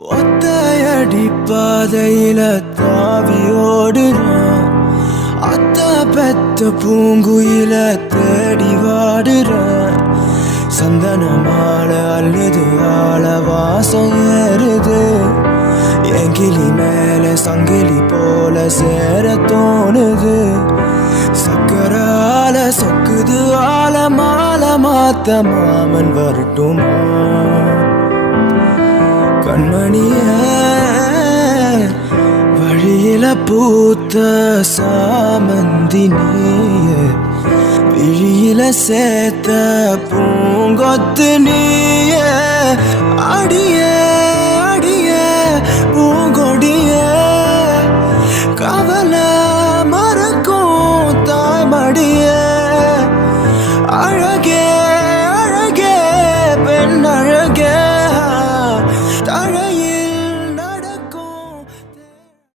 ஒத்தையடி பாதையில தாவி ஓடுறேன். அத்த பெத்த பூங்குயில தேடி வாடுறேன். சந்தன மாலை அள்ளுது ஆள வாசம் ஏறுது. என் கிளி மேல சங்கிலி போல சேர தோணுது. சக்கர ஆல சொக்குது ஆல மாலை மாத்த மாமன் வரட்டுமா? கண்மணிய வழியில பூத்த சாமந்தி நீய, விழியில சேர்த்த பூங்கொத்து நீய, அடியே